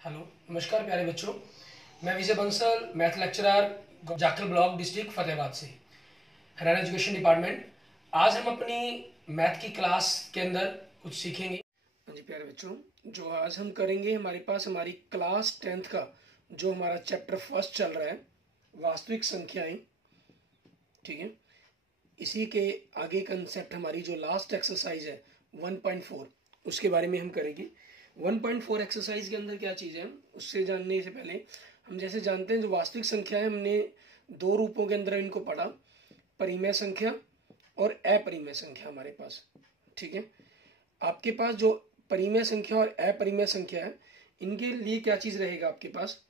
Hello, नमस्कार प्यारे बच्चों। मैं Vijay Bansal, math lecturer, Jakhal block, district Fatehabad से, हरियाणा एजुकेशन डिपार्टमेंट। आज हम अपनी मैथ की क्लास के अंदर कुछ सीखेंगे। हाँ जी प्यारे बच्चों, जो आज हम करेंगे, हमारे पास हमारी क्लास 10th का जो हमारा चैप्टर फर्स्ट चल रहा है, वास्तविक संख्याएं। ठीक है, इसी के आगे कंसेप्ट हमारी जो लास्ट एक्सरसाइज है 1.4, उसके बारे में हम करेंगे। 1.4 एक्सरसाइज के अंदर क्या चीज़ है, उससे जानने से पहले हम जैसे जानते हैं जो वास्तविक संख्या है, हमने दो रूपों के अंदर इनको पढ़ा, परिमेय संख्या और अपरिमेय संख्या हमारे पास। ठीक है, आपके पास जो परिमेय संख्या और अपरिमेय संख्या है, इनके लिए क्या चीज़ रहेगा आपके पास।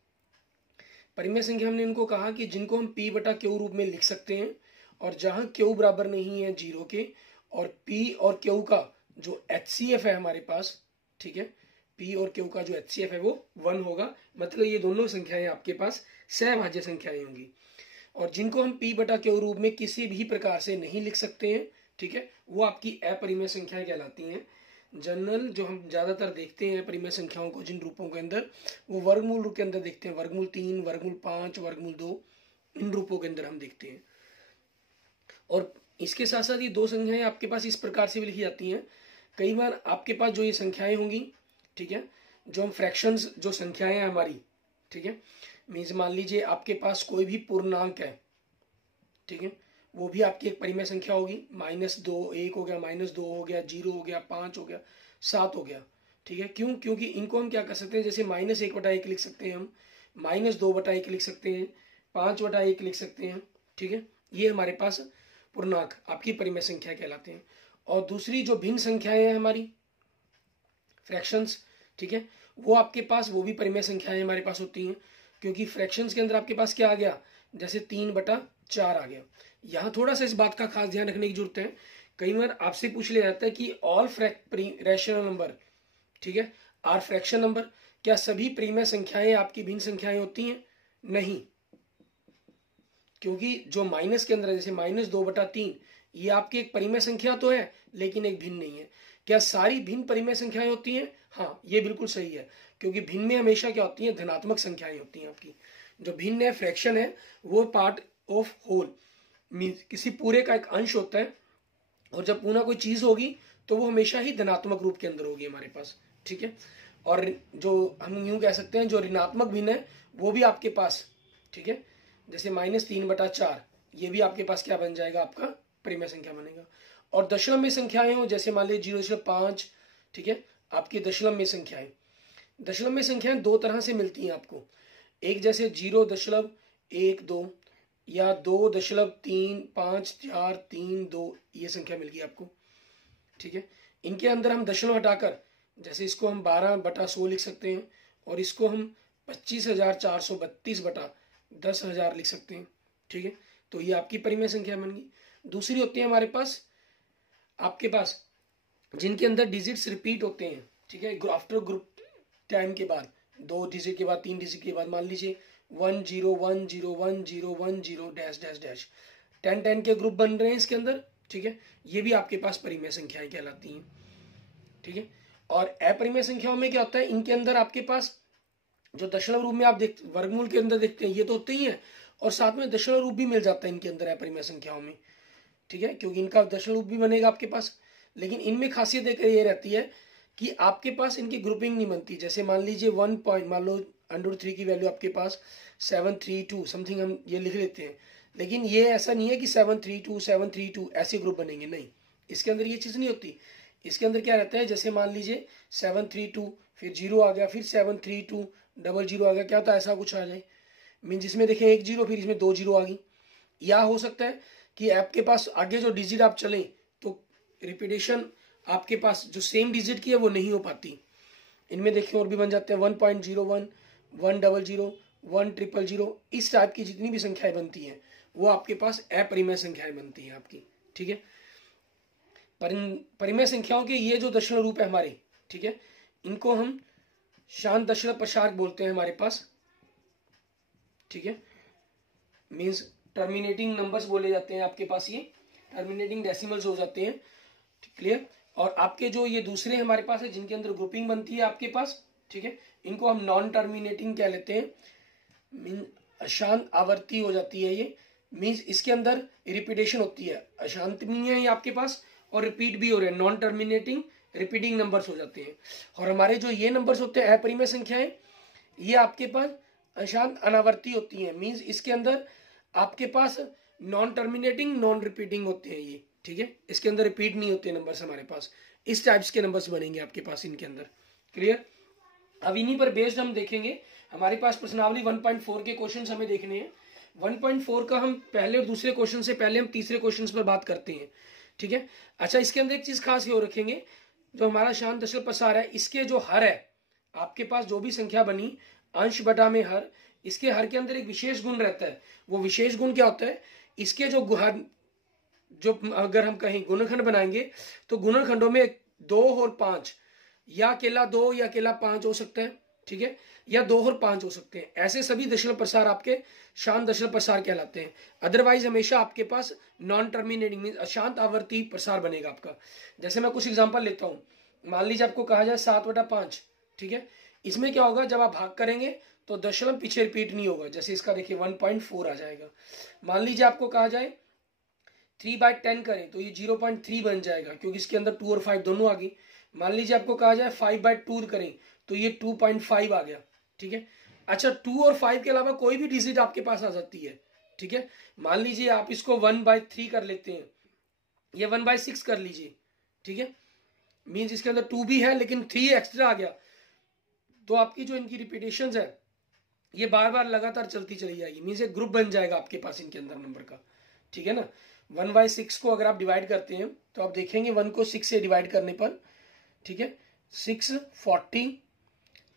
परिमेय संख्या हमने इनको कहा कि जिनको हम p बटा क्यू रूप में लिख सकते हैं, और जहां क्यू बराबर नहीं है 0 के, और p और क्यू का जो HCF है हमारे पास, ठीक है, p और क्यू का जो HCF है वो 1 होगा। मतलब ये दोनों संख्याएं आपके पास सहभाज्य संख्याएं होंगी। और जिनको हम p बटा क्यू रूप में किसी भी प्रकार से नहीं लिख सकते हैं, ठीक है, वो आपकी अपरिमेय संख्याएं कहलाती हैं। जनरल जो हम ज्यादातर देखते हैं परिमेय संख्याओं को जिन रूपों के अंदर, वो वर्गमूल रूप के अंदर देखते हैं, वर्गमूल 3, वर्गमूल 5, वर्गमूल 2, इन रूपों के अंदर हम देखते हैं। और इसके साथ साथ ये दो संख्याएं आपके पास इस प्रकार से भी लिखी जाती हैं। कई बार आपके पास जो ये संख्याएं होंगी, ठीक है, जो हम फ्रैक्शंस जो संख्याएं हैं हमारी, ठीक है, मीन्स मान लीजिए आपके पास कोई भी पूर्णांक है, ठीक है, वो भी आपकी एक परिमेय संख्या होगी। -2, 1 हो गया, -2 हो गया, 0 हो गया, 5 हो गया, 7 हो गया। ठीक है, क्यों? क्योंकि इनको हम क्या कर सकते हैं, जैसे -1/1 लिख सकते हैं, हम -2/1 लिख सकते हैं, 5/1 लिख सकते हैं। ठीक है, ये हमारे पास पूर्णांक आपकी परिमेय संख्या कहलाते हैं। और दूसरी जो भिन्न संख्याएं हैं हमारी फ्रैक्शंस, ठीक है, वो आपके पास वो भी परिमेय संख्याएं हमारे पास होती हैं। क्योंकि फ्रैक्शंस के अंदर आपके पास क्या आ गया, जैसे 3/4 आ गया। यहाँ थोड़ा सा इस बात का खास ध्यान रखने की जरूरत है। कई बार आपसे पूछ लिया जाता है कि ऑल रैशनल नंबर, ठीक है, आर फ्रैक्शन नंबर, क्या सभी परिमेय संख्याएं आपकी भिन्न संख्याएं होती हैं? नहीं, क्योंकि जो माइनस के अंदर है, जैसे -2/3, ये आपकी एक परिमेय संख्या तो है लेकिन एक भिन्न नहीं है। क्या सारी भिन्न परिमेय संख्याएं होती हैं? हाँ, ये बिल्कुल सही है, क्योंकि भिन्न में हमेशा क्या होती है, धनात्मक संख्याएं होती हैं आपकी। जो भिन्न है, फ्रैक्शन है, वो पार्ट ऑफ होल, मीन्स किसी पूरे का एक अंश होता है, और जब पूरा कोई चीज होगी तो वो हमेशा ही धनात्मक रूप के अंदर होगी हमारे पास। ठीक है, और जो हम यूं कह सकते हैं जो ऋणात्मक भिन्न है वो भी आपके पास, ठीक है, जैसे -3/4, ये भी आपके पास क्या बन जाएगा, आपका परिमेय संख्या बनेगा। और दशमलव में संख्याएं हो, जैसे मान लीजिए 0.5, ठीक है, आपकी दशमलव में संख्याएं। दशमलव में संख्याएं दो तरह से मिलती हैं आपको, एक जैसे 0.12 या 2.3542, ये संख्या मिल गई आपको। ठीक है, इनके अंदर हम दशमलव हटाकर, जैसे इसको हम 12/100 लिख सकते हैं, और इसको हम 25,432/10,000 लिख सकते हैं। ठीक है, तो ये आपकी परिमेय संख्या बन गई। दूसरी होती है हमारे पास, आपके पास जिनके अंदर डिजिट्स रिपीट होते हैं, ठीक है, आफ्टर ग्रुप टाइम के बाद, 2 डिजिट के बाद, 3 डिजिट के बाद, मान लीजिए 10101010 डैश डैश डैश, 10 के ग्रुप बन रहे हैं इसके अंदर। ठीक है, ये भी आपके पास परिमेय संख्याएं कहलाती हैं। ठीक है, और अपरिमेय संख्याओं में क्या होता है, इनके अंदर आपके पास जो दशमलव रूप में आप देखते, वर्गमूल के अंदर देखते हैं, ये तो होते ही है, और साथ में दशमलव रूप भी मिल जाता है इनके अंदर अपरिमेय संख्याओं में। ठीक है, क्योंकि इनका दशमलव रूप भी बनेगा आपके पास, लेकिन इनमें खासियत एक ये रहती है कि आपके पास इनकी ग्रुपिंग नहीं बनती। जैसे मान लीजिए 1 पॉइंट, मान लो √3 की वैल्यू आपके पास 732 समथिंग, हम ये लिख लेते हैं, लेकिन ये ऐसा नहीं है कि 732 ऐसे ग्रुप बनेंगे, नहीं, इसके अंदर ये चीज नहीं होती। इसके अंदर क्या रहता है, जैसे मान लीजिए 732, फिर 0 आ गया, फिर 732 00 आ गया, क्या होता है, ऐसा कुछ आ जाए, मीन जिसमें देखें 1 0, फिर इसमें 2 0 आ गई। या हो सकता है कि आपके पास आगे जो डिजिट आप चलें तो रिपीटेशन आपके पास जो सेम डिजिट की है वो नहीं हो पाती। इनमें देखिए और भी बन जाते हैं 1.01, 100, 100, इस टाइप की जितनी भी संख्याएं बनती हैं वो आपके पास अपरिमेय संख्याएं बनती हैं आपकी। ठीक है, परिमेय संख्याओं के ये जो दशमलव रूप है हमारे, ठीक है, इनको हम शांत दशमलव प्रसारक बोलते हैं हमारे पास। ठीक है, मीन्स टर्मिनेटिंग नंबर्स बोले जाते हैं आपके पास, ये टर्मिनेटिंग डेसिमल्स हो जाते हैं। क्लियर? और आपके जो ये दूसरे हमारे पास है जिनके अंदर ग्रुपिंग बनती है आपके पास, ठीक है, इनको हम नॉन टर्मिनेटिंग कह लेते हैं, मीन अशांत आवर्ती हो जाती है ये, मीन्स इसके अंदर रिपीटेशन होती है, अशांत भी है ये आपके पास और रिपीट भी हो रहे हैं, नॉन टर्मिनेटिंग रिपीटिंग नंबर्स हो जाते हैं। और हमारे जो ये नंबर्स होते हैं अपरिमेय संख्याएं, ये आपके पास अशांत अनावर्ती होती हैं, मीन्स इसके अंदर आपके पास नॉन टर्मिनेटिंग नॉन रिपीटिंग होते हैं ये, ठीक है, इसके अंदर रिपीट नहीं होते नंबर्स हमारे पास, इस टाइप्स के नंबर्स बनेंगे आपके पास इनके अंदर। क्लियर? अब इन्हीं पर बेस्ड हम देखेंगे, हमारे पास प्रश्नावली 1.4 के क्वेश्चंस हमें देखने हैं। 1.4 का हम पहले और दूसरे क्वेश्चन से पहले हम तीसरे क्वेश्चन पर बात करते हैं, ठीक है। अच्छा, इसके अंदर एक चीज खास ये रखेंगे, जो हमारा शांत दशमलव प्रसार है, इसके जो हर है आपके पास, जो भी संख्या बनी अंश बटा में हर, इसके हर के अंदर एक विशेष गुण रहता है। वो विशेष गुण क्या होता है, इसके जो हर, जो अगर हम कहीं गुणनखंड बनाएंगे तो गुणनखंडों में 2 और 5, या अकेला 2 या अकेला 5 हो सकता है, ठीक है, या 2 और 5 हो सकते हैं। ऐसे सभी दशमलव प्रसार आपके शांत दशमलव प्रसार कहलाते हैं। अदरवाइज हमेशा आपके पास नॉन टर्मिनेटिंग मीन अशांत आवर्ती प्रसार बनेगा आपका। जैसे मैं कुछ एग्जांपल लेता हूं, मान लीजिए आपको कहा जाए 7/5, ठीक है, इसमें क्या होगा, जब आप भाग करेंगे तो दशमलव पीछे रिपीट नहीं होगा। जैसे इसका देखिए 1.4 आ जाएगा। मान लीजिए आपको कहा जाए 3/10 करें तो ये 0.3 बन जाएगा, क्योंकि इसके अंदर 2 और 5 दोनों आ गई। मान लीजिए आपको कहा जाए 5/2 करें तो ये 2.5 आ गया, ठीक है। अच्छा, 2 और 5 के अलावा कोई भी डिजिट आपके पास आ जाती है, ठीक है। मान लीजिए आप इसको 1/3 कर लेते हैं, ये 1/6 कर लीजिए, ठीक है, मीन्स इसके अंदर 2 भी है लेकिन 3 एक्स्ट्रा आ गया, तो आपकी जो इनकी रिपीटेशंस है ये बार बार लगातार चलती चली जाएगी, मीन्स एक ग्रुप बन जाएगा आपके पास इनके अंदर नंबर का, ठीक है ना। 1/6 को अगर आप डिवाइड करते हैं तो आप देखेंगे 1 को 6 से डिवाइड करने पर, ठीक है, 6 40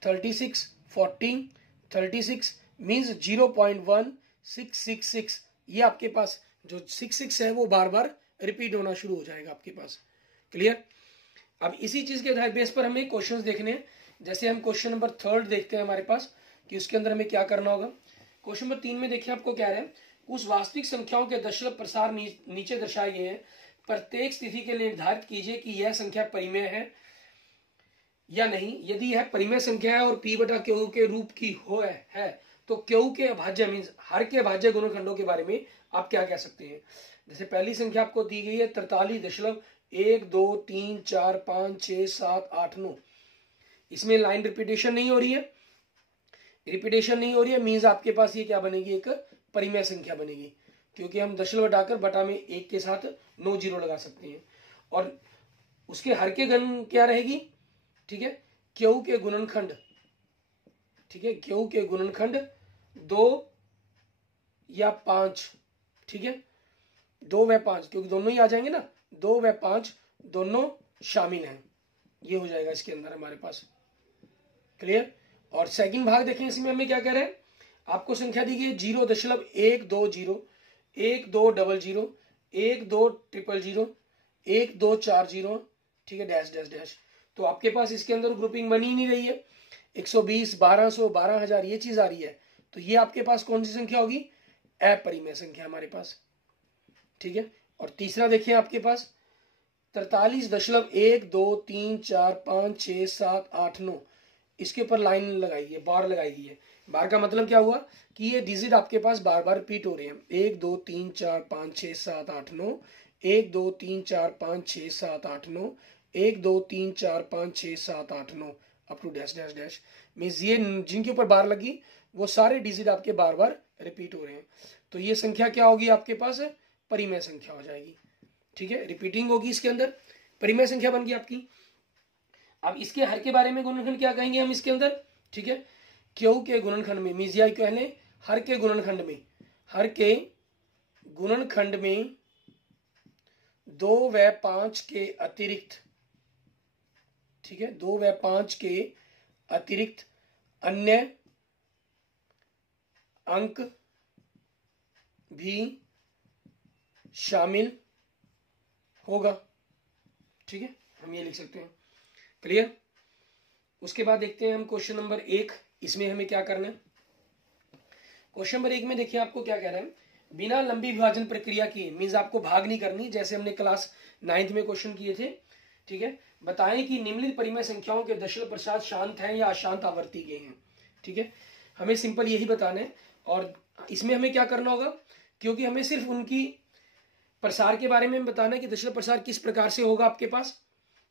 36 40 36 मीन्स 0.1666, ये आपके पास जो 66 है वो बार बार रिपीट होना शुरू हो जाएगा आपके पास। क्लियर? अब इसी चीज के बेस पर हमें क्वेश्चंस देखने हैं। जैसे हम क्वेश्चन नंबर 3 देखते हैं हमारे पास कि उसके अंदर हमें क्या करना होगा। क्वेश्चन नंबर 3 में देखिए आपको क्या है, उस वास्तविक संख्याओं के दशमलव प्रसार नीचे दर्शाए गए हैं। प्रत्येक स्थिति के लिए निर्धारित कीजिए कि यह संख्या परिमेय है या नहीं। यदि यह परिमेय संख्या है और P/Q के रूप की है तो Q के अभाज्य मीन्स हर के अभाज्य गुणनखंडों के बारे में आप क्या कह सकते हैं। जैसे पहली संख्या आपको दी गई है 43.1 2 3 4 5 6 7 8 9, इसमें लाइन रिपीटेशन नहीं हो रही है, मीन्स आपके पास ये क्या बनेगी, एक परिमेय संख्या बनेगी, क्योंकि हम दशमलव हटाकर बटा में 1 के साथ 9 जीरो लगा सकते हैं। और उसके हर के घन क्या रहेगी, ठीक है, Q के गुणनखंड, ठीक है, Q के गुणनखंड 2 या 5, ठीक है, 2 व 5, क्योंकि दोनों ही आ जाएंगे ना, 2 व 5 दोनों शामिल हैं, ये हो जाएगा इसके अंदर हमारे पास। क्लियर? और सेकंड भाग देखें, इसमें हमें क्या कह रहे हैं, आपको संख्या दी गई 0.120 1200 1200 1240, ठीक है, डैश डैश डैश। तो आपके पास इसके अंदर ग्रुपिंग बनी ही नहीं रही है, 120 1200 12000 ये चीज आ रही है, तो ये आपके पास कौन सी संख्या होगी, अपरिमेय संख्या हमारे पास, ठीक है। और तीसरा देखिए आपके पास 43.1 2 3 4 5 6 7 8 9, इसके ऊपर लाइन लगाई है, बार लगाई गई है। बार का मतलब क्या हुआ कि ये डिजिट आपके पास बार बार रिपीट हो रहे हैं, 1 2 3 4 5 6 7 8 9, 1 2 3 4 5 6 7 8 9, 1 2 3 4 5 6 7 8 9 up to dash dash dash, means ये जिनके ऊपर बार लगी वो सारे डिजिट आपके बार बार रिपीट हो रहे हैं। तो ये संख्या क्या होगी आपके पास, परिमेय संख्या हो जाएगी, ठीक है, रिपीटिंग होगी इसके अंदर, परिमेय संख्या बन गई आपकी। अब इसके हर के बारे में गुणनखंड क्या कहेंगे हम इसके अंदर, ठीक है, Q के गुणनखंड में, मीन्स या कहने हर के गुणनखंड में, हर के गुणनखंड में 2 व 5 के अतिरिक्त, ठीक है, 2 व 5 के अतिरिक्त अन्य अंक भी शामिल होगा, ठीक है, हम ये लिख सकते हैं। क्लियर? उसके बाद देखते हैं हम क्वेश्चन नंबर 1, इसमें हमें क्या करना है। क्वेश्चन नंबर 1 में देखिए आपको क्या कह रहा है, बिना लंबी विभाजन प्रक्रिया की, मीन्स आपको भाग नहीं करनी, जैसे हमने क्लास 9th में क्वेश्चन किए थे, ठीक है। बताएं कि निम्नलिखित परिमेय संख्याओं के दशमलव प्रसाद शांत हैं या अशांत आवर्ती के हैं। ठीक है, हमें सिंपल यही बताना है। और इसमें हमें क्या करना होगा, क्योंकि हमें सिर्फ उनकी प्रसार के बारे में बताना है कि दशमलव प्रसार किस प्रकार से होगा आपके पास।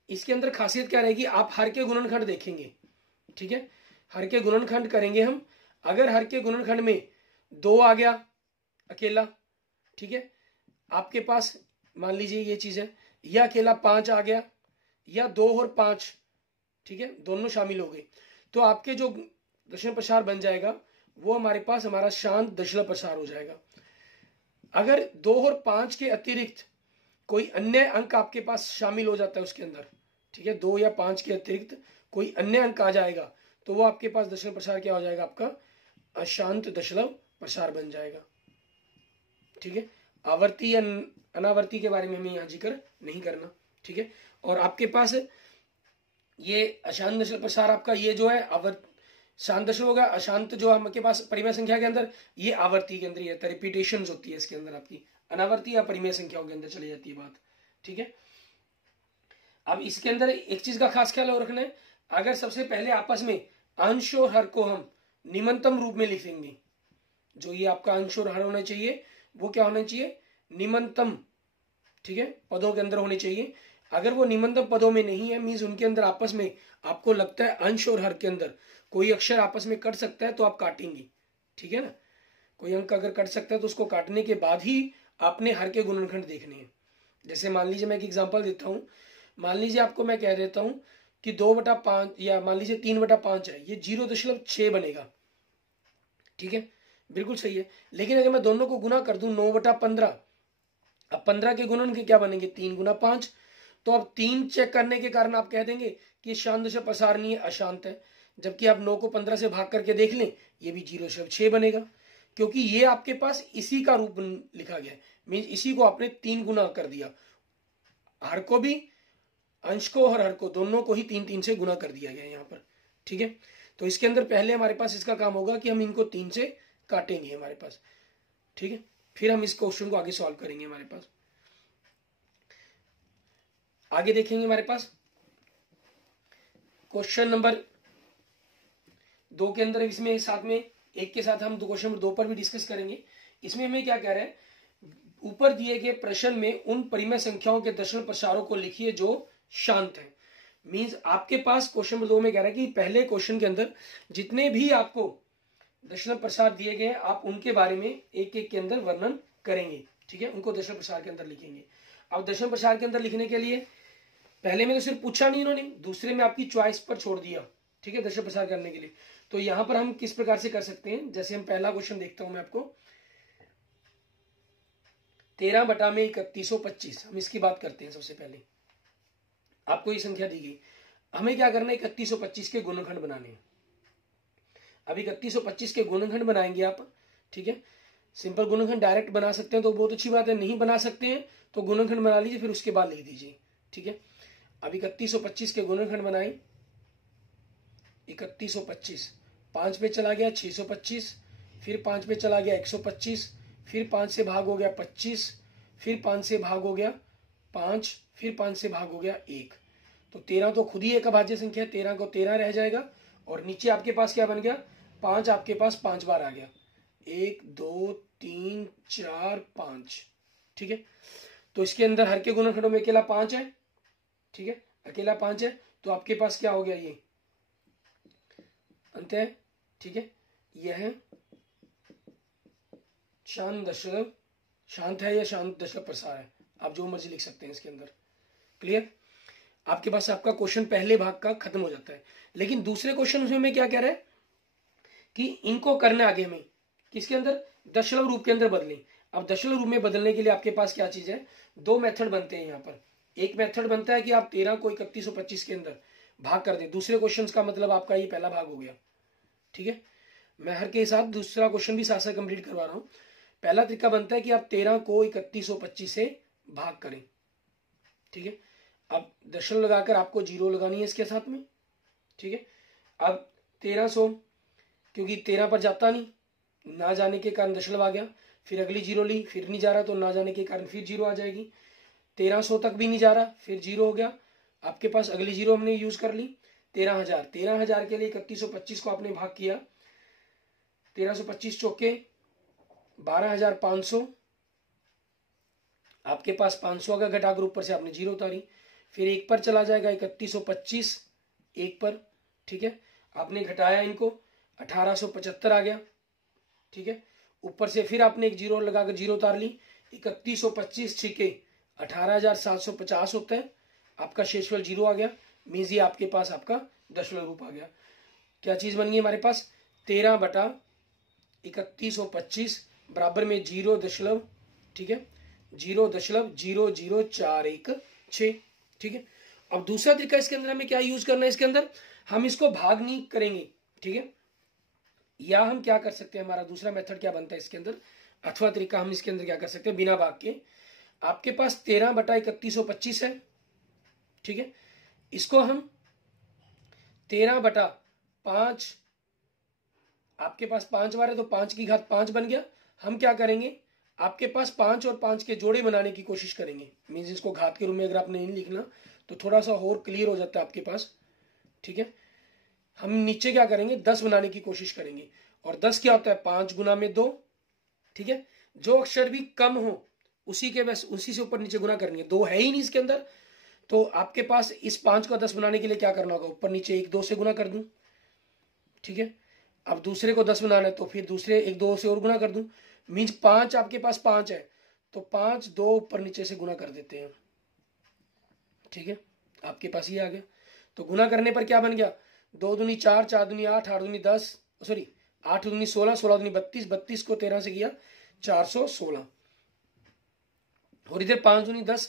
इसके अंदर खासियत क्या रहेगी, आप हर के गुणनखंड देखेंगे। ठीक है, हर के गुणनखंड करेंगे हम। अगर हर के गुणनखंड में 2 आ गया अकेला, ठीक है, आपके पास मान लीजिए ये चीज है, या अकेला 5 आ गया, या 2 और 5, ठीक है, दोनों शामिल हो गए, तो आपके जो दशमलव प्रसार बन जाएगा वो हमारे पास हमारा शांत दशमलव प्रसार हो जाएगा। अगर 2 और 5 के अतिरिक्त कोई अन्य अंक आपके पास शामिल हो जाता है उसके अंदर, ठीक है, 2 या 5 के अतिरिक्त कोई अन्य अंक आ जाएगा, तो वो आपके पास दशमलव प्रसार क्या हो जाएगा, आपका अशांत दशमलव प्रसार बन जाएगा। ठीक है, आवर्ती या अनावर्ती के बारे में हमें यहाँ जिक्र नहीं करना। ठीक है, और आपके पास ये अशांत दशमलव प्रसार आपका ये जो है शांत दशमलव होगा, अशांत जो आपके पास परिमेय संख्या के अंदर ये आवर्ती के अंदर ही रहता है, रिपीटेशंस होती है इसके अंदर आपकी, अनावर्ती या परिमेय संख्याओं के अंदर चली जाती है बात। ठीक है, अब इसके अंदर एक चीज का खास ख्याल और रखना है, अगर सबसे पहले आपस में अंश और हर को हम निम्नतम रूप में लिखेंगे, जो ये आपका अंश और हर होना चाहिए वो क्या होना चाहिए, निम्नतम, ठीक है, पदों के अंदर होने चाहिए। अगर वो निम्नतम पदों में नहीं है, मीन्स उनके अंदर आपस में आपको लगता है अंश और हर के अंदर कोई अक्षर आपस में कट सकता है, तो आप काटेंगे। ठीक है ना, कोई अंक अगर कट सकता है तो उसको काटने के बाद ही आपने हर के गुणनखंड देखने हैं। जैसे मान लीजिए मैं एक एग्जांपल देता हूं, मान लीजिए आपको मैं कह देता हूं कि 2/5 या मान लीजिए 3/5 है, ये 0.6 बनेगा। ठीक है, बिल्कुल सही है। लेकिन अगर मैं दोनों को गुना कर दूं 9/15, अब 15 के गुणन के क्या बनेंगे, 3 × 5, तो अब 3 चेक करने के कारण आप कह देंगे कि शांत दशमलव प्रसार नहीं है, अशांत है। जबकि आप 9 को 15 से भाग करके देख लें, ये भी 0.6 बनेगा, क्योंकि ये आपके पास इसी का रूप लिखा गया है, मीन इसी को आपने 3 गुना कर दिया, हर को भी, अंश को और हर को दोनों को ही 3 से गुना कर दिया गया यहाँ पर। ठीक है, तो इसके अंदर पहले हमारे पास इसका काम होगा कि हम इनको 3 से काटेंगे हमारे पास। ठीक है, फिर हम इस क्वेश्चन को आगे सॉल्व करेंगे। हमारे पास आगे देखेंगे, हमारे पास क्वेश्चन नंबर 2 के अंदर, इसमें साथ में एक के साथ हम क्वेश्चन नंबर 2 पर भी डिस्कस करेंगे। इसमें हमें क्या कह रहे हैं, ऊपर दिए गए प्रश्न में उन परिमेय संख्याओं के दशमलव प्रसारों को लिखिए जो शांत है। मींस आपके पास क्वेश्चन नंबर 2 में कह रहा है कि पहले क्वेश्चन के अंदर जितने भी आपको दशमलव प्रसार दिए गए आप उनके बारे में एक एक के अंदर वर्णन करेंगे। ठीक है, उनको दशमलव प्रसार के अंदर लिखेंगे। अब दशमलव प्रसार के अंदर लिखने के लिए पहले में तो सिर्फ पूछा नहीं इन्होंने, दूसरे में आपकी चॉइस पर छोड़ दिया। ठीक है, दशमलव प्रसार करने के लिए तो यहां पर हम किस प्रकार से कर सकते हैं, जैसे हम पहला क्वेश्चन देखता हूं मैं आपको, 13/3125, हम इसकी बात करते हैं। सबसे पहले आपको ये संख्या दी गई, हमें क्या करना है, 3125 के गुणनखंड बनाने हैं। अब 3125 के गुणनखंड बनाएंगे आप। ठीक है, सिंपल गुणनखंड डायरेक्ट बना सकते हैं तो बहुत अच्छी बात है, नहीं बना सकते हैं तो गुणनखंड बना लीजिए, फिर उसके बाद लिख दीजिए। ठीक है, अब 3125 के गुणनखंड बनाए। 3125 5 पे चला गया 625, फिर 5 पे चला गया 125, फिर 5 से भाग हो गया 25, फिर 5 से भाग हो गया 5, फिर 5 से भाग हो गया 1, तो 13 तो खुद ही एक अभाज्य संख्या है, 13 को 13 रह जाएगा। और नीचे आपके पास क्या बन गया, 5 आपके पास 5 बार आ गया, 1 2 3 4 5। ठीक है, तो इसके अंदर हर के गुणनखंडों में अकेला 5 है। ठीक है, अकेला 5 है, तो आपके पास क्या हो गया, ये अंत है। ठीक है, यह है शांत दशमलव, शांत है या शांत दशमलव प्रसार है, आप जो मर्जी लिख सकते हैं इसके अंदर। क्लियर, आपके पास आपका क्वेश्चन पहले भाग का खत्म हो जाता है। लेकिन दूसरे क्वेश्चन में क्या कह रहा है कि इनको करना आगे में किसके अंदर, दशमलव रूप के अंदर बदलें। अब दशमलव रूप में बदलने के लिए आपके पास क्या चीज है, 2 मेथड बनते हैं यहाँ पर। एक मेथड बनता है कि आप 13 को 3125 के अंदर भाग कर दें, दूसरे क्वेश्चन का मतलब आपका ये पहला भाग हो गया। ठीक है, मैं हर के साथ दूसरा क्वेश्चन भी साथ साथ कंप्लीट करवा रहा हूं। पहला तरीका बनता है कि आप 13 को 3125 से भाग करें। ठीक है, अब दशमलव लगाकर आपको 0 लगानी है इसके साथ में। ठीक है, अब 1300 क्योंकि 13 पर जाता नहीं, ना जाने के कारण दशमलव आ गया, फिर अगली 0 ली, फिर नहीं जा रहा तो ना जाने के कारण फिर 0 आ जाएगी। 1300 तक भी नहीं जा रहा, फिर 0 हो गया, आपके पास अगली जीरो हमने यूज कर ली 13,000। 13,000 के लिए 3125 को आपने भाग किया, 1325 चौके 12,500, आपके पास 500 का घटाकर ऊपर से आपने जीरो उतारी, फिर एक पर चला जाएगा 3125 एक पर, ठीक है। आपने घटाया इनको 1875 आ गया, ठीक है। ऊपर से फिर आपने एक जीरो लगाकर जीरो उतार ली, 3125 छिके 18,750 होता है, आपका शेषफल जीरो आ गया। मीन्स ये आपके पास आपका दशमलव रूप आ गया। क्या चीज बन गई हमारे पास 13/3125 बराबर में 0, ठीक है, 0.00416, ठीक है। अब दूसरा तरीका इसके अंदर हमें क्या यूज करना है, इसके अंदर हम इसको भाग नहीं करेंगे, ठीक है। या हम क्या कर सकते हैं, हमारा दूसरा मेथड क्या बनता है इसके अंदर, अथवा तरीका हम इसके अंदर क्या कर सकते हैं बिना भाग के। आपके पास 13/3125 है, ठीक है। इसको हम 13/5, आपके पास 5 बार है तो 5 की घात 5 बन गया। हम क्या करेंगे, आपके पास 5 और 5 के जोड़े बनाने की कोशिश करेंगे। मीन्स इसको घात के रूप में अगर आपने नहीं लिखना तो थोड़ा सा और क्लियर हो जाता है आपके पास, ठीक है। हम नीचे क्या करेंगे 10 बनाने की कोशिश करेंगे, और 10 क्या होता है 5 गुना में 2, ठीक है। जो अक्षर भी कम हो उसी के बस उसी से ऊपर नीचे गुना करनी है, 2 है ही नहीं इसके अंदर, तो आपके पास इस 5 को 10 बनाने के लिए क्या करना होगा, ऊपर नीचे 1 2 से गुना कर दूं, ठीक है। अब दूसरे को 10 बनाना है तो फिर दूसरे 1 2 से और गुना कर दूं। मीन्स 5 आपके पास 5 है तो 5 2 ऊपर नीचे से गुना कर देते हैं, ठीक है। आपके पास ये आ गया। तो गुना करने पर क्या बन गया, 2 दूनी 4, 4 दूनी 8, 8 दूनी 10, सॉरी 8 दूनी 16, 16 दूनी 32, 32 को 13 से किया 416, और इधर 5 दूनी 10,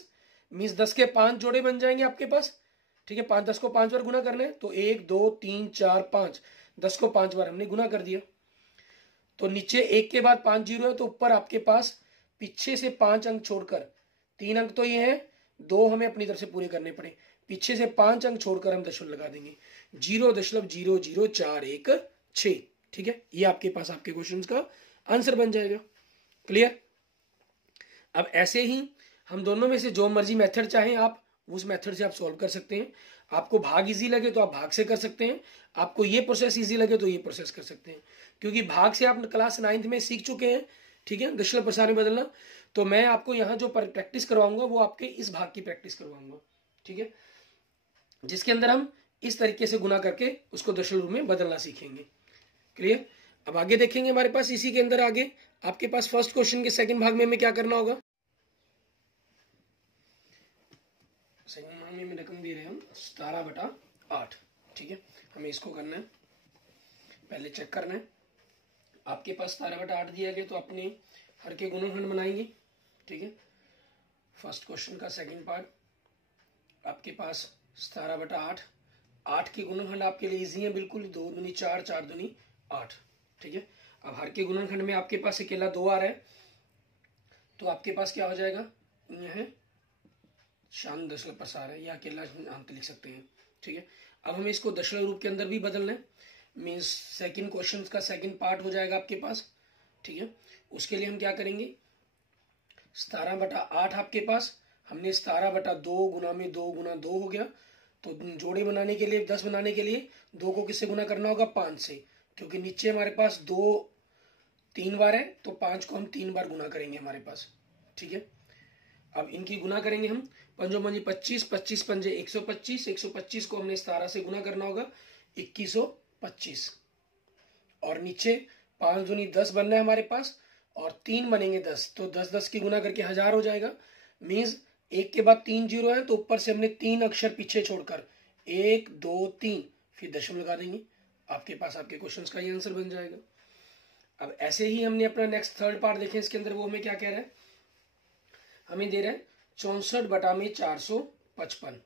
मीन्स 10 के 5 जोड़े बन जाएंगे आपके पास, ठीक है। 10 को 5 बार गुना करना है तो 1 2 3 4 5, 10 को 5 बार हमने गुना कर दिया। तो नीचे 1 के बाद 5 जीरो है तो ऊपर आपके पास पीछे से 5 अंक छोड़कर, 3 अंक तो ये है, 2 हमें अपनी तरफ से पूरे करने पड़े, पीछे से 5 अंक छोड़कर हम दशमलव लगा देंगे 0.00416, ठीक है। ये आपके पास आपके क्वेश्चन का आंसर बन जाएगा। क्लियर। अब ऐसे ही हम दोनों में से जो मर्जी मेथड चाहें आप उस मेथड से आप सॉल्व कर सकते हैं। आपको भाग इजी लगे तो आप भाग से कर सकते हैं, आपको ये प्रोसेस इजी लगे तो ये प्रोसेस कर सकते हैं, क्योंकि भाग से आप क्लास 9th में सीख चुके हैं, ठीक है, दशमलव प्रसार में बदलना। तो मैं आपको यहाँ जो प्रैक्टिस करवाऊंगा वो आपके इस भाग की प्रैक्टिस करवाऊंगा, ठीक है, जिसके अंदर हम इस तरीके से गुना करके उसको दशमलव में बदलना सीखेंगे। क्लियर। अब आगे देखेंगे हमारे पास इसी के अंदर आगे आपके पास फर्स्ट क्वेश्चन के सेकंड भाग में हमें क्या करना होगा। सेकंड भाग में रकम दे रहे हैं हम 17/8, ठीक है। हमें इसको करना है, पहले चेक करना है। आपके पास 17/8 दिया गया तो अपने हर के गुणनखंड बनाएंगे, ठीक है। फर्स्ट क्वेश्चन का सेकंड पार्ट आपके पास 17/8, 8 के गुणनखंड आपके लिए इजी है बिल्कुल, 2 दूनी 4, 4 दूनी 8, ठीक है। अब हर के गुणनखंड में आपके पास अकेला 2 आ रहा है तो आपके पास क्या हो जाएगा, यह शांत दशमलव प्रसार है, या अकेला अंक लिख सकते हैं, ठीक है। अब हमें इसको दशमलव रूप के अंदर भी बदलना है, मीन्स सेकंड क्वेश्चन का सेकंड पार्ट हो जाएगा आपके पास, ठीक है। उसके लिए हम क्या करेंगे, 17/8 आपके पास हमने 17/2 गुना में 2 गुना 2 हो गया, तो जोड़े बनाने के लिए 10 बनाने के लिए 2 को किससे गुना करना होगा 5 से, क्योंकि नीचे हमारे पास 2 3 बार है तो 5 को हम 3 बार गुना करेंगे हमारे पास, ठीक है। अब इनकी गुना करेंगे हम, 5 पंजे 25, 25 पंजे 125, 125 को हमने 17 से गुना करना होगा 2125, और नीचे 5 दूनी 10 बनना है हमारे पास, और 3 बनेंगे 10, तो 10 10 की गुना करके 1000 हो जाएगा। मीन्स 1 के बाद 3 जीरो है तो ऊपर से हमने 3 अक्षर पीछे छोड़कर 1 2 3 फिर दशमलव लगा देंगे, आपके पास आपके क्वेश्चन का ये आंसर बन जाएगा। अब ऐसे ही हमने अपना नेक्स्ट थर्ड पार्ट देखें, इसके अंदर वो हमें क्या कह रहा है, हमें दे रहा है 64/455।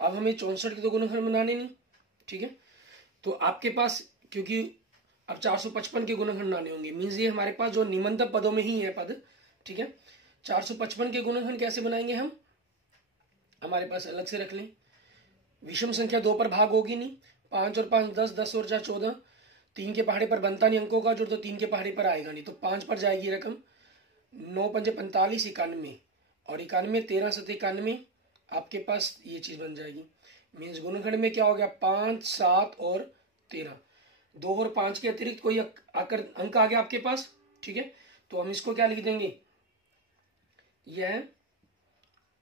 अब हमें 64 के तो गुणनखंड बनाने नहीं, ठीक है। तो आपके पास क्योंकि अब 455 के गुणनखंड बनाने होंगे, मीन्स ये हमारे पास जो निम्नतम पदों में ही है पद, ठीक है। 455 के गुणनखंड कैसे बनाएंगे हम, हमारे पास अलग से रख लें, विषम संख्या 2 पर भाग होगी नहीं, 5 और 5 10, 10 और 4 14, 3 के पहाड़े पर बनता नहीं अंकों का जोड़, तो 3 के पहाड़े पर आएगा नहीं, तो 5 पर जाएगी रकम, 9 पंजे 45, 91, और 91 13 7 91, आपके पास ये चीज बन जाएगी। मीन्स गुणनखंड में क्या हो गया, 5, 7 और 13, 2 और 5 के अतिरिक्त कोई आकर अंक आ गया आपके पास। ठीक है, तो हम इसको क्या लिख देंगे, यह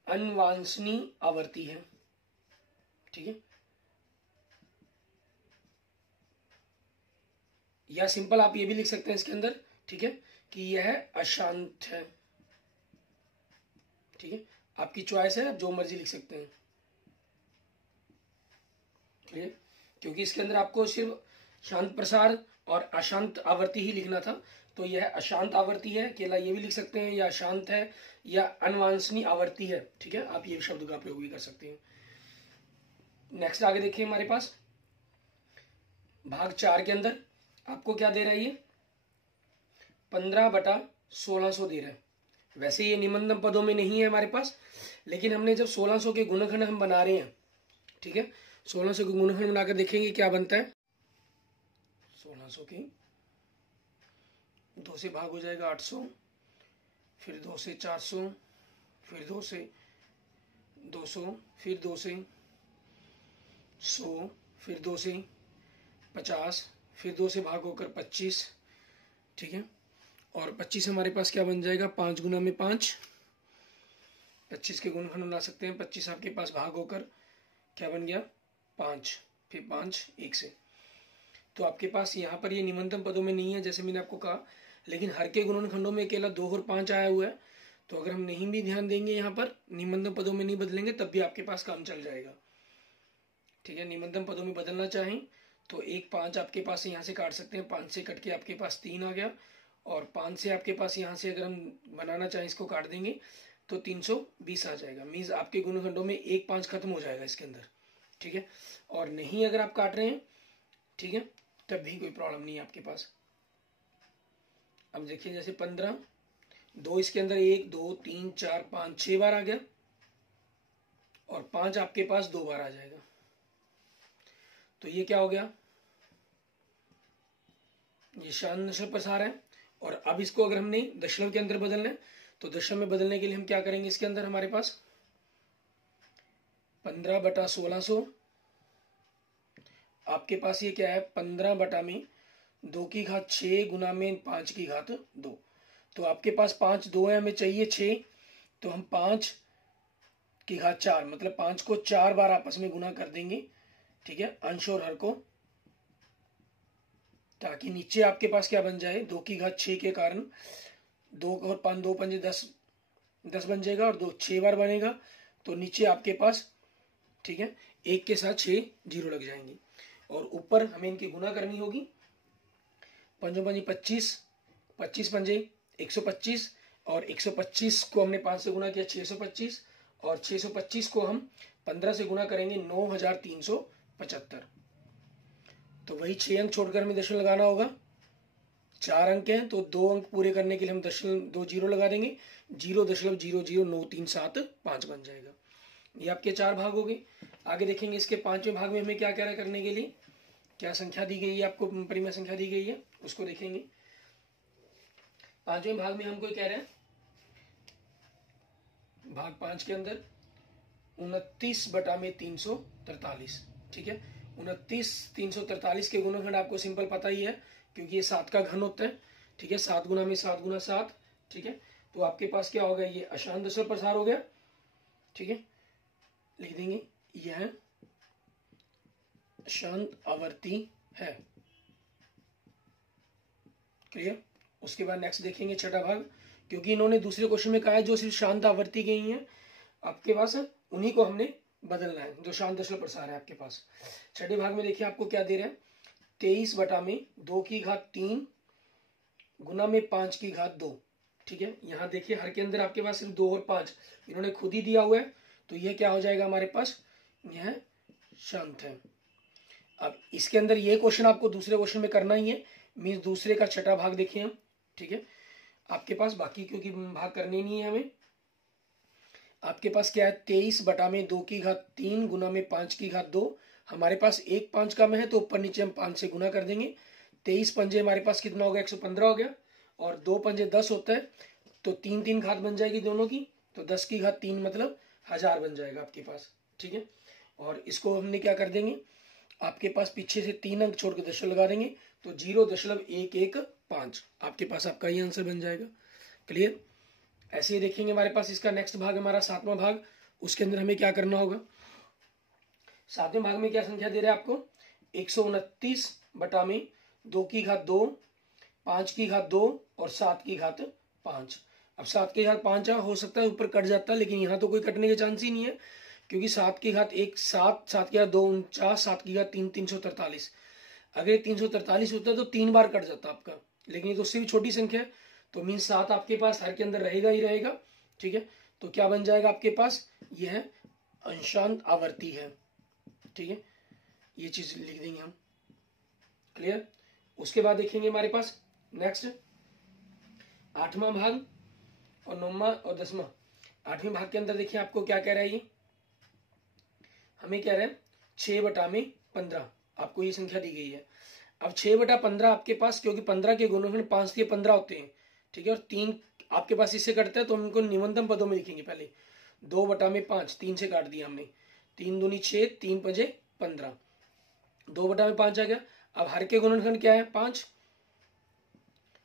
अनवांछनीय आवर्ती है। ठीक है, या सिंपल आप ये भी लिख सकते हैं इसके अंदर, ठीक है, कि यह अशांत है। ठीक है, आपकी चॉइस है, आप जो मर्जी लिख सकते हैं। ठीक है, क्योंकि इसके अंदर आपको सिर्फ शांत प्रसार और अशांत आवर्ती ही लिखना था, तो यह अशांत आवर्ती है, अकेला ये भी लिख सकते हैं, या अशांत है या अनवांछनीय आवर्ती है। ठीक है, आप ये शब्द का प्रयोग भी कर सकते हैं। नेक्स्ट आगे देखिए, हमारे पास भाग 4 के अंदर आपको क्या दे रहा है, ये 15/1600 दे रहा है। वैसे ये निम्नतम पदों में नहीं है हमारे पास, लेकिन हमने जब 1600 के गुणनखंड हम बना रहे हैं, ठीक है, 1600 के गुणनखंड बनाकर देखेंगे क्या बनता है। 1600 की 2 से भाग हो जाएगा 800, फिर 2 से 400, फिर 2 से 200, फिर 2 से 100, फिर 2 से 50, फिर 2 से भाग होकर 25। ठीक है, और 25 हमारे पास क्या बन जाएगा, 5 गुना में 5, 25 के गुणनखंड बना सकते हैं। 25 आपके पास भाग होकर क्या बन गया, 5, फिर 5 1 से। तो आपके पास यहाँ पर ये निम्नतम पदों में नहीं है जैसे मैंने आपको कहा, लेकिन हर के गुणनखंडों में अकेला 2 और 5 आया हुआ है। तो अगर हम नहीं भी ध्यान देंगे यहाँ पर, निम्नतम पदों में नहीं बदलेंगे, तब भी आपके पास काम चल जाएगा। ठीक है, निम्नतम पदों में बदलना चाहें तो 1 5 आपके पास यहाँ से काट सकते हैं, 5 से कट के आपके पास 3 आ गया, और 5 से आपके पास यहाँ से अगर हम बनाना चाहें इसको काट देंगे तो 320 आ जाएगा। मीन्स आपके गुणनखंडों में 1 5 खत्म हो जाएगा इसके अंदर। ठीक है, और नहीं अगर आप काट रहे हैं, ठीक है, तब भी कोई प्रॉब्लम नहीं है आपके पास। अब देखिए जैसे 15, 2 इसके अंदर 1 2 3 4 5 6 बार आ गया, और 5 आपके पास 2 बार आ जाएगा। तो ये क्या हो गया, ये शांत दशमलव प्रसार है। और अब इसको अगर हमने दशमलव के अंदर बदलना है, तो दशमलव में बदलने के लिए हम क्या करेंगे, इसके अंदर हमारे पास 15/1600, आपके पास ये क्या है, 15/2 की घात 6 गुना में 5 की घात 2। तो आपके पास 5 2 है, हमें चाहिए 6, तो हम 5 की घात 4 मतलब 5 को 4 बार आपस में गुना कर देंगे। ठीक है, अंश और हर को, ताकि नीचे आपके पास क्या बन जाए, 2 की घात 6 के कारण 2 और 5 2 5 10 बन जाएगा, और 2 6 बार बनेगा, तो नीचे आपके पास, ठीक है, 1 के साथ 6 जीरो लग जाएंगे। और ऊपर हमें इनकी गुना करनी होगी, 5 5 25, 25 पंजे 125, और 125 को हमने 5 से गुना किया 625, और 625 को हम 15 से गुना करेंगे 9375। तो वही 6 अंक छोड़कर हमें दशमलव लगाना होगा। 4 अंक हैं तो 2 अंक पूरे करने के लिए हम दशमलव 2 जीरो लगा देंगे, 0.0009375 बन जाएगा। ये आपके 4 भाग हो गए। आगे देखेंगे इसके 5वें भाग में हमें क्या क्या करने के लिए, क्या संख्या दी गई है, आपको परिमेय संख्या दी गई है, उसको देखेंगे। 5वें भाग में हमको कह रहे हैं, भाग 5 के अंदर 29/343। ठीक है, 29 343 के गुणनखंड आपको सिंपल पता ही है, क्योंकि ये 7 का घन होता है। ठीक है, 7 गुना में 7 गुना 7। ठीक है, तो आपके पास क्या होगा, ये अशांत दशमलव प्रसार हो गया। ठीक है, लिख देंगे यह शांत आवर्ती है। क्लियर। उसके बाद नेक्स्ट देखेंगे छठा भाग, क्योंकि इन्होंने दूसरे क्वेश्चन में कहा है जो सिर्फ शांत आवर्ती गई है आपके पास, उन्हीं को हमने बदलना है, जो शांत दशमलव प्रसार है आपके पास। छठे भाग में देखिए आपको क्या दे रहे हैं, 23/2 की घात 3 गुना में 5 की घात 2। ठीक है, यहाँ देखिए हर के अंदर आपके पास सिर्फ 2 और 5 इन्होंने खुद ही दिया हुआ है, तो यह क्या हो जाएगा हमारे पास, यह शांत है। अब इसके अंदर ये क्वेश्चन आपको दूसरे क्वेश्चन में करना ही है, मीन्स दूसरे का छठा भाग देखिए हम। ठीक है, आपके पास बाकी क्योंकि भाग करने नहीं है हमें, आपके पास क्या है, 23/2 की घात 3 गुना में 5 की घात 2। हमारे पास 1 5 कम है, तो ऊपर नीचे हम 5 से गुना कर देंगे। 23 पंजे हमारे पास कितना हो गया, 115 हो गया, और 2 पंजे 10 होता है, तो 3 घात बन जाएगी दोनों की, तो 10 की घात 3 मतलब 1000 बन जाएगा आपके पास। ठीक है, और इसको हमने क्या कर देंगे, आपके पास पीछे से 3 अंक छोड़ के दशमलव लगा देंगे तो 0.115 आपके पास आपका ये आंसर बन जाएगा। क्लियर। ऐसे ही देखेंगे हमारे पास इसका नेक्स्ट भाग हमारा 7वां भाग, उसके अंदर हमें क्या करना होगा। 7वें भाग में क्या संख्या दे रहा है आपको, 129 बटा में 2 की घात 2, 5 की घात 2 और 7 की घात 5। अब 7 की घात 5 हो सकता है ऊपर कट जाता है, लेकिन यहाँ तो कोई कटने के चांस ही नहीं है, क्योंकि 7 की घात 1 7, 7 की घात 2 49, 7 की घात 3 343। अगर ये 343 होता है तो 3 बार कट जाता आपका, लेकिन ये तो उससे भी छोटी संख्या है, तो मीन 7 आपके पास हर के अंदर रहेगा ही रहेगा। ठीक है, तो क्या बन जाएगा आपके पास, यह अंशांत आवर्ती है। ठीक है, ये चीज लिख देंगे हम। क्लियर। उसके बाद देखेंगे हमारे पास नेक्स्ट 8वां भाग और 9वां और 10वां। 8वें भाग के अंदर देखिए आपको क्या कह रहा है, ये हमें कह रहे हैं 6 बटा में 15 आपको ये संख्या दी गई है। अब 6 बटा 15 आपके पास, क्योंकि 15 के गुणनखंड 5 के 15 होते हैं। ठीक है, और 3 आपके पास इससे कटता है तो हम इनको निम्नतम पदों में लिखेंगे। पहले 2 बटा में 5, 3 से काट दिया हमने, 3 दूनी 6, 3 पंजे 15, 2 बटा में 5 आ गया। अब हर के गुणनखंड क्या है, 5,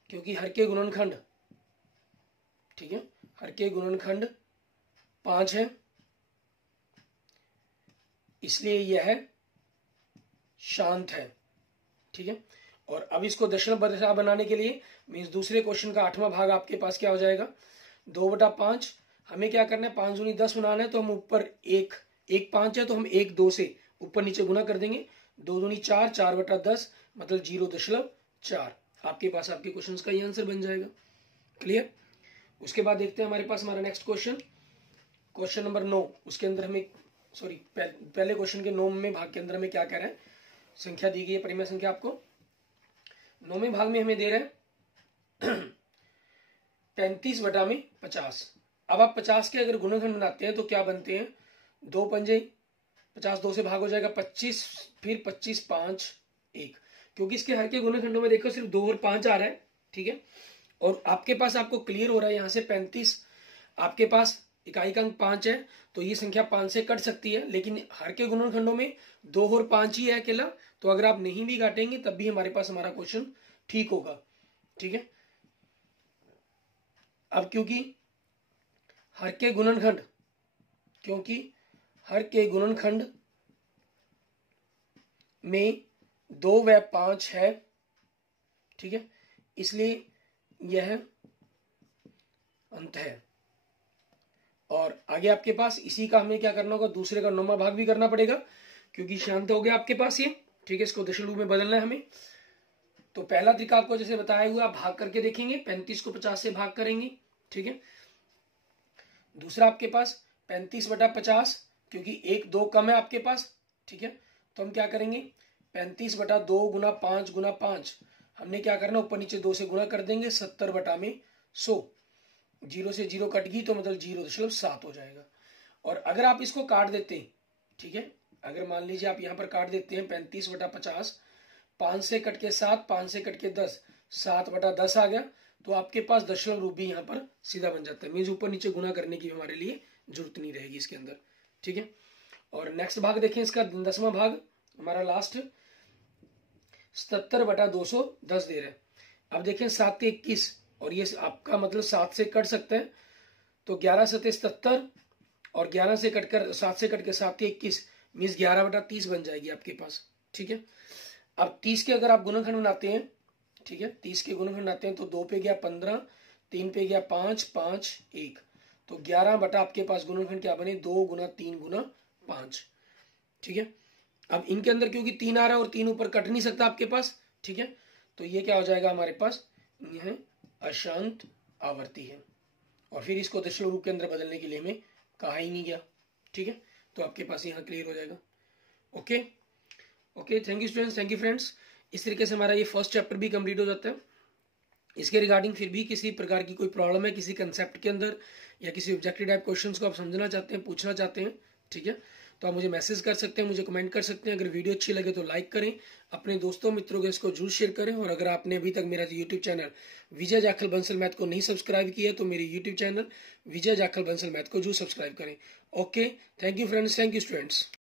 क्योंकि हर के गुणनखंड, ठीक है, हर के गुणनखंड 5 है, इसलिए यह शांत है। ठीक है, और अब इसको दशमलव दशा बनाने के लिए मीन्स दूसरे क्वेश्चन का 8वां भाग आपके पास क्या हो जाएगा, 2 बटा 5। हमें क्या करना है, 5 दूनी 10 बनाना है, तो हम ऊपर 1 5 है तो हम 1 2 से ऊपर नीचे गुना कर देंगे, 2 दूनी 4, 4 बटा 10 मतलब 0.4 आपके पास आपके क्वेश्चन का ये आंसर बन जाएगा। क्लियर। उसके बाद देखते हैं हमारे पास हमारा नेक्स्ट क्वेश्चन, क्वेश्चन नंबर 9। उसके अंदर हमें पहले क्वेश्चन के 9वें भाग के अंदर हमें क्या कह रहा है, संख्या दी गई है, परिमेय संख्या आपको 9वें भाग में हमें दे रहे हैं 35 बटा में 50। अब आप 50 के अगर गुणनखंड बनाते हैं तो क्या बनते हैं, 2 पंजे 50, 2 से भाग हो जाएगा 25, फिर 25 5 1, क्योंकि इसके हर के गुणनखंडों में देखो सिर्फ 2 और 5 आ रहा है। ठीक है, और आपके पास आपको क्लियर हो रहा है यहाँ से 35 आपके पास इकाई का अंक 5 है, तो ये संख्या 5 से कट सकती है, लेकिन हर के गुणनखंडों में 2 और 5 ही है अकेला, तो अगर आप नहीं भी काटेंगे तब भी हमारे पास हमारा क्वेश्चन ठीक होगा। ठीक है, अब क्योंकि हर के गुणनखंड, में 2 व 5 है, ठीक है, इसलिए यह अंत है। और आगे आपके पास इसी का हमें क्या करना होगा, दूसरे का 9वां भाग भी करना पड़ेगा, क्योंकि शांत हो गया आपके पास ये। ठीक है, इसको दशमलव में बदलना है हमें। तो पहला तरीका आपको जैसे बताया हुआ, भाग करके देखेंगे, 35 को 50 से भाग करेंगे। ठीक है, दूसरा आपके पास 35 बटा 50, क्योंकि 1 2 कम है आपके पास। ठीक है, तो हम क्या करेंगे, 35 बटा 2 गुना 5 गुना 5, हमने क्या करना, ऊपर नीचे 2 से गुना कर देंगे, 70 बटा में 100, 0 से 0 कट गई तो मतलब 0.7 हो जाएगा। और अगर आप इसको काट देते हैं, ठीक है, अगर मान लीजिए आप यहाँ पर काट देते हैं 35 बटा 50, 5 से कट के 7, 5 से कट के 10, 7 बटा 10 आ गया, तो आपके पास दशमलव रूप भी यहाँ पर सीधा बन जाता है, मीन्स ऊपर नीचे गुना करने की हमारे लिए जरूरत नहीं रहेगी इसके अंदर। ठीक है, और नेक्स्ट भाग देखें, इसका 10वां भाग हमारा लास्ट 77 बटा 210 दे रहा है। अब देखें 7 के 21, और ये आपका मतलब 7 से कट सकते हैं, तो 11 सते 77 और 11 से कटकर 7 से कट के 7 के 21 मीन्स 11 बटा 30 बन जाएगी आपके पास। ठीक है, अब 30 के अगर आप गुणनखंड बनाते हैं, ठीक है, 30 के गुणनखंड बनाते हैं तो 2 पे गया 15, 3 पे गया 5 5 1, तो 11 बटा आपके पास गुणनखंड क्या बने, 2 गुना 3 गुना 5। ठीक है, अब इनके अंदर क्योंकि 3 आ रहा है और 3 ऊपर कट नहीं सकता आपके पास। ठीक है, तो ये क्या हो जाएगा हमारे पास, यह अशांत आवर्ती है, और फिर इसको दशमलव रूप के अंदर बदलने के लिए हमें कहा ही नहीं गया। ठीक है, तो आपके पास यहाँ क्लियर हो जाएगा। Okay okay, thank you students, thank you friends. इस तरीके से हमारा ये फर्स्ट चैप्टर भी कंप्लीट हो जाता है। इसके रिगार्डिंग फिर भी किसी प्रकार की कोई प्रॉब्लम है किसी कंसेप्ट के अंदर, या किसी ऑब्जेक्टिव टाइप क्वेश्चंस को आप समझना चाहते हैं, पूछना चाहते हैं, ठीक है, तो आप मुझे मैसेज कर सकते हैं, मुझे कमेंट कर सकते हैं। अगर वीडियो अच्छी लगे तो लाइक करें, अपने दोस्तों मित्रों को इसको जरूर शेयर करें, और अगर आपने अभी तक मेरा यूट्यूब चैनल विजय जाखल बंसल मैथ को नहीं सब्सक्राइब किया तो मेरे यूट्यूब चैनल विजय जाखल बंसल मैथ को जरूर सब्सक्राइब करें। Okay, thank you friends, thank you students.